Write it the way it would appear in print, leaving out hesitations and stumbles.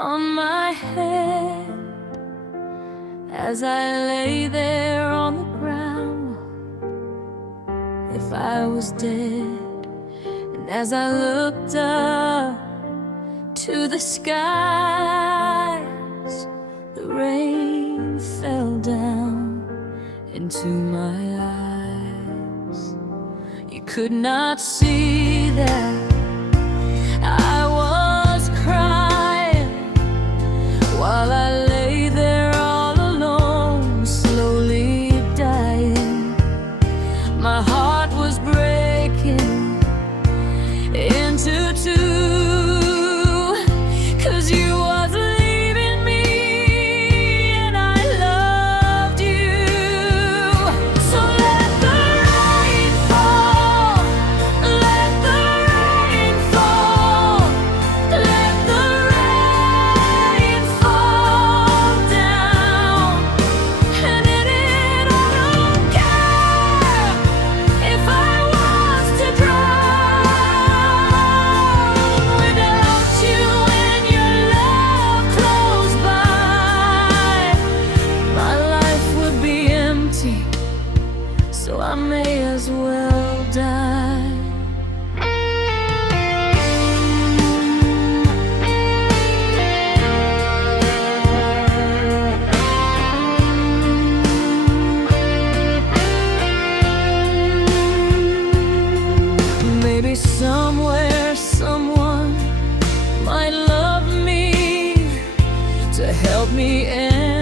on my head as I lay there on the ground. If I was dead, and as I looked up to the skies, the rain fell down into my eyes. You could not see that I was crying while I lay there all alone, slowly dying. My heart was breaking into two, 'cause you was leaving me and I loved you. So let the rain fall, let the rain fall, let the rain fall down. And in it I don't care if I was to drown. Without you and your love close by, my life would be empty, so I may as well die. Maybe somewhere someone might love me to help me end